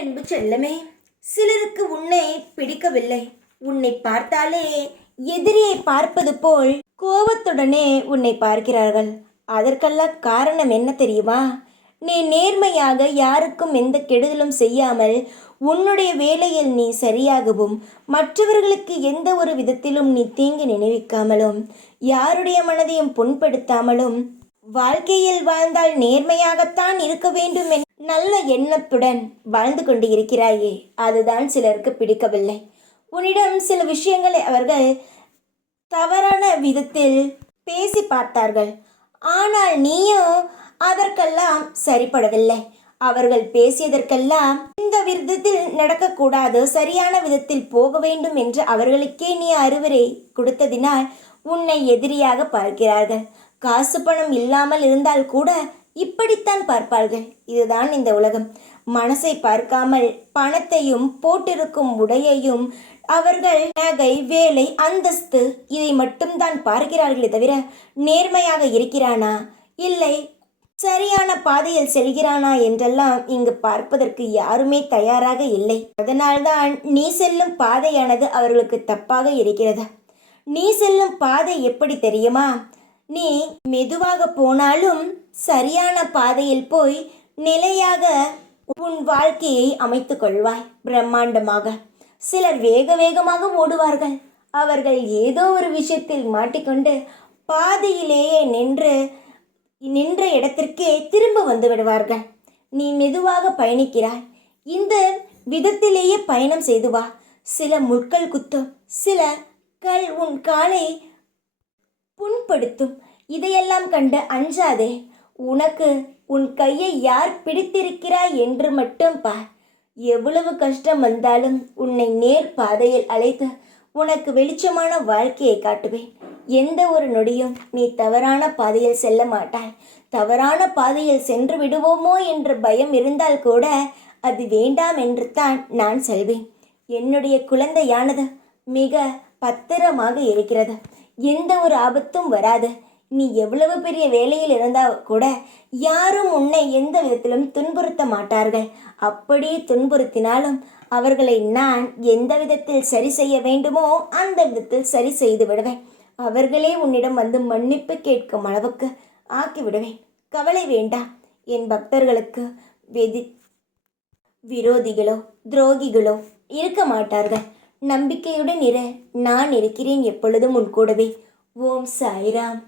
அன்பு செல்லமே, சிலருக்கு உன்னை பிடிக்கவில்லை. உன்னை பார்த்தாலே எதிரியை பார்ப்பது போல் கோபத்துடனே உன்னை பார்க்கிறார்கள். அதற்கெல்லாம் காரணம் என்ன தெரியுமா? நீ நேர்மையாக யாருக்கும் எந்த கெடுதலும் செய்யாமல் உன்னுடைய வேலையில் நீ சரியாகவும் மற்றவர்களுக்கு எந்த ஒரு விதத்திலும் நீ தீங்கு நினைவிக்காமலும் யாருடைய மனதையும் புண்படுத்தாமலும் வாழ்க்கையில் வாழ்ந்தால் நேர்மையாகத்தான் இருக்க வேண்டும் என்ற நல்ல எண்ணத்துடன் வாழ்ந்து கொண்டு இருக்கிறாயே, அதுதான் சிலருக்கு பிடிக்கவில்லை. உன்னிடம் சில விஷயங்களை அவர்கள் தவறான விதத்தில் பேசி பார்த்தார்கள். ஆனால் நீயும் அதற்கெல்லாம் சரிப்படவில்லை. அவர்கள் பேசியதற்கெல்லாம் இந்த விதத்தில் நடக்கக்கூடாது, சரியான விதத்தில் போக வேண்டும் என்று அவர்களுக்கே நீ அறிவுரை கொடுத்ததினால் உன்னை எதிரியாக பார்க்கிறார்கள். காசு பணம் இல்லாமல் இருந்தால் கூட இப்படித்தான் பார்ப்பார்கள். இதுதான் இந்த உலகம். மனசை பார்க்காமல் பணத்தையும் போட்டிருக்கும் உடையையும் அவர்கள் நகை, வேலை, அந்தஸ்து இதை மட்டும்தான் பார்க்கிறார்களே தவிர நேர்மையாக இருக்கிறானா இல்லை சரியான பாதையில் செல்கிறானா என்றெல்லாம் இங்கு பார்ப்பதற்கு யாருமே தயாராக இல்லை. அதனால்தான் நீ செல்லும் பாதையானது அவர்களுக்கு தப்பாக இருக்கிறது. நீ செல்லும் பாதை எப்படி தெரியுமா? நீ மெதுவாக போனாலும் சரியான பாதையில் போய் நிலையாக உன் வாழ்க்கையை அமைத்து கொள்வாய் பிரம்மாண்டமாக. சிலர் வேக வேகமாக ஓடுவார்கள். அவர்கள் ஏதோ ஒரு விஷயத்தில் மாட்டிக்கொண்டு பாதையிலேயே நின்ற இடத்திற்கே திரும்ப வந்து விடுவார்கள். நீ மெதுவாக பயணிக்கிறாய். இந்த விதத்திலேயே பயணம் செய்து வா. சில முட்கள் குத்தும், சில கல் உன் காலை புண்படுத்தும். இதையெல்லாம் கண்டு அஞ்சாதே. உனக்கு உன் கையை யார் பிடித்திருக்கிறாய் என்று மட்டும் பார். எவ்வளவு கஷ்டம் வந்தாலும் உன்னை நேர் பாதையில் அழைத்து உனக்கு வெளிச்சமான வாழ்க்கையை காட்டுவேன். எந்த ஒரு நொடியும் நீ தவறான பாதையில் செல்ல மாட்டாய். தவறான பாதையில் சென்று விடுவோமோ என்ற பயம் இருந்தால் கூட அது வேண்டாம் என்று தான் நான் செல்வேன். என்னுடைய குழந்தையானது மிக பத்திரமாக இருக்கிறது. எந்த ஒரு ஆபத்தும் வராது. நீ எவ்வளவு பெரிய வேலையில் இருந்தால் கூட யாரும் உன்னை எந்த விதத்திலும் துன்புறுத்த மாட்டார்கள். அப்படியே துன்புறுத்தினாலும் அவர்களை நான் எந்த விதத்தில் சரி செய்ய வேண்டுமோ அந்த விதத்தில் சரி செய்து விடுவேன். அவர்களே உன்னிடம் வந்து மன்னிப்பு கேட்கும் அளவுக்கு ஆக்கிவிடுவேன். கவலை வேண்டாம். என் பக்தர்களுக்கு விரோதிகளோ துரோகிகளோ இருக்க மாட்டார்கள். நம்பிக்கையுடன் இரு. நான் இருக்கிறேன் எப்பொழுதும் உன் கூடவே. ஓம் சாய்ராம்.